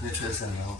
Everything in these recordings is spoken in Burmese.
没吹散了。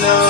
know.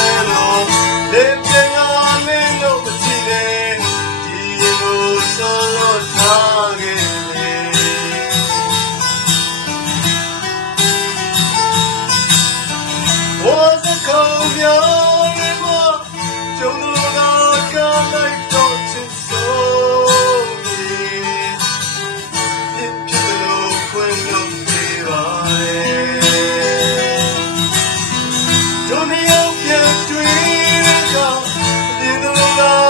Don't be up yet, dreaming of, in the love.